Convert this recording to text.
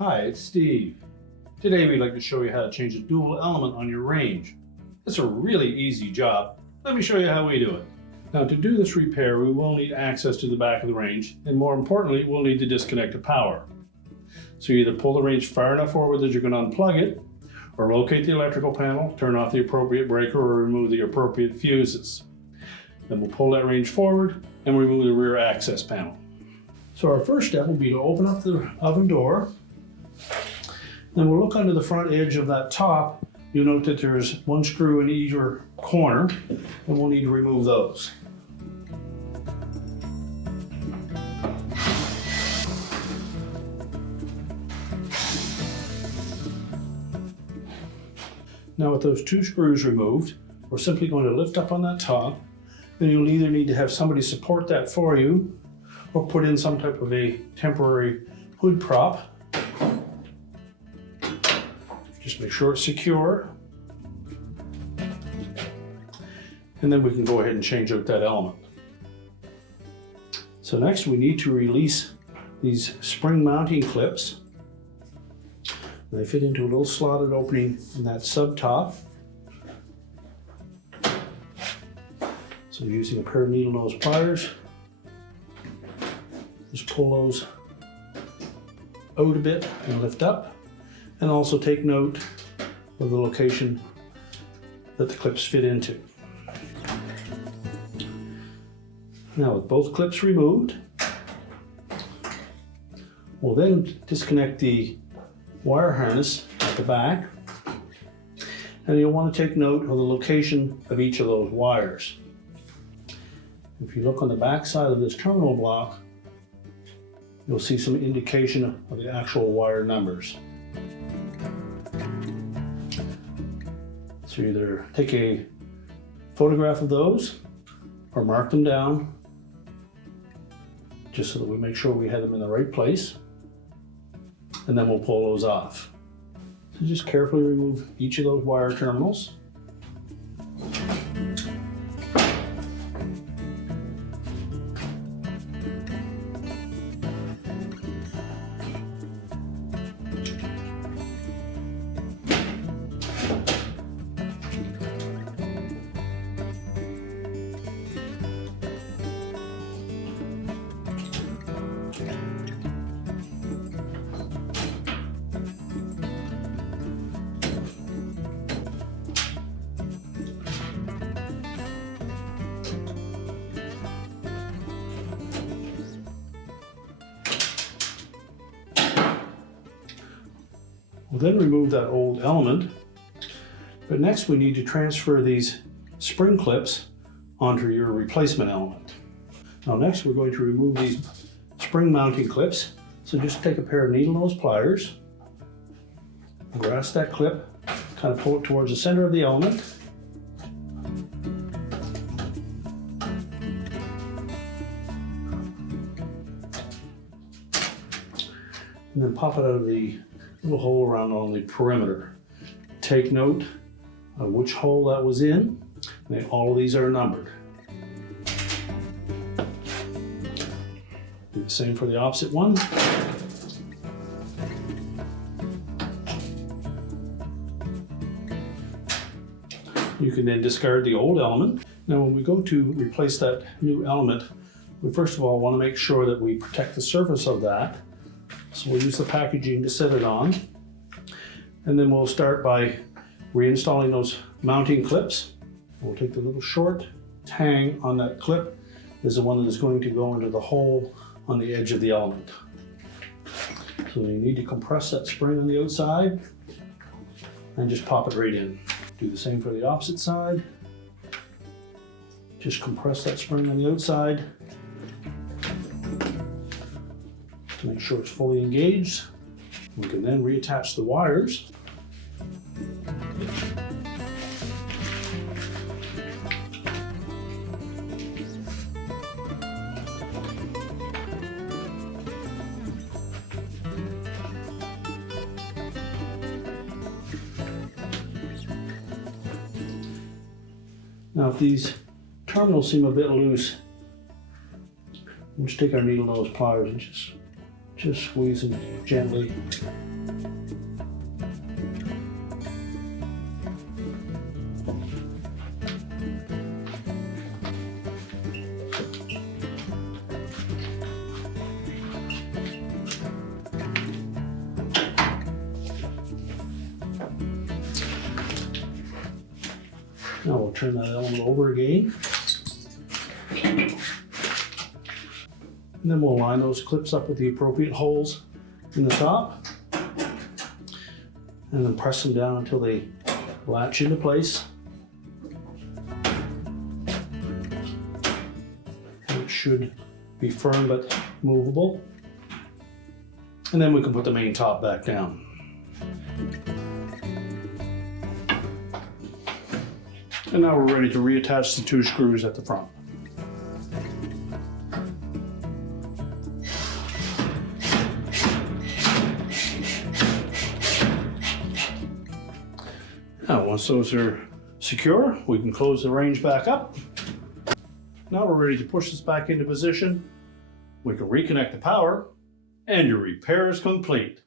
Hi, it's Steve. Today we'd like to show you how to change a dual element on your range. It's a really easy job. Let me show you how we do it. Now to do this repair, we will need access to the back of the range, and more importantly, we'll need to disconnect the power. So you either pull the range far enough forward that you can unplug it, or locate the electrical panel, turn off the appropriate breaker, or remove the appropriate fuses. Then we'll pull that range forward and remove the rear access panel. So our first step will be to open up the oven door. Then we'll look under the front edge of that top. You'll note that there's one screw in either corner, and we'll need to remove those. Now with those two screws removed, we're simply going to lift up on that top, and you'll either need to have somebody support that for you, or put in some type of a temporary hood prop. Just make sure it's secure. And then we can go ahead and change out that element. So next we need to release these spring mounting clips. They fit into a little slotted opening in that sub top. So using a pair of needle nose pliers, just pull those out a bit and lift up. And also take note of the location that the clips fit into. Now with both clips removed, we'll then disconnect the wire harness at the back, and you'll want to take note of the location of each of those wires. If you look on the back side of this terminal block, you'll see some indication of the actual wire numbers. So either take a photograph of those or mark them down, just so that we make sure we have them in the right place, and then we'll pull those off. So just carefully remove each of those wire terminals. We'll then remove that old element, but next we need to transfer these spring clips onto your replacement element. Now next we're going to remove these spring mounting clips, so just take a pair of needle nose pliers, grasp that clip, kind of pull it towards the center of the element, and then pop it out of the little hole around on the perimeter. Take note of which hole that was in, and all of these are numbered. Do the same for the opposite one. You can then discard the old element. Now when we go to replace that new element, we first of all want to make sure that we protect the surface of that. So we'll use the packaging to set it on, and then we'll start by reinstalling those mounting clips. We'll take the little short tang on that clip is the one that is going to go into the hole on the edge of the element. So you need to compress that spring on the outside and just pop it right in. Do the same for the opposite side. Just compress that spring on the outside to make sure it's fully engaged. We can then reattach the wires. Now if these terminals seem a bit loose, we'll just take our needle nose pliers and just squeeze them gently Now we'll turn that element over again. And then we'll line those clips up with the appropriate holes in the top. And then press them down until they latch into place. And it should be firm but movable. And then we can put the main top back down. And now we're ready to reattach the 2 screws at the front. Now once those are secure, we can close the range back up. Now we're ready to push this back into position. We can reconnect the power, and your repair is complete.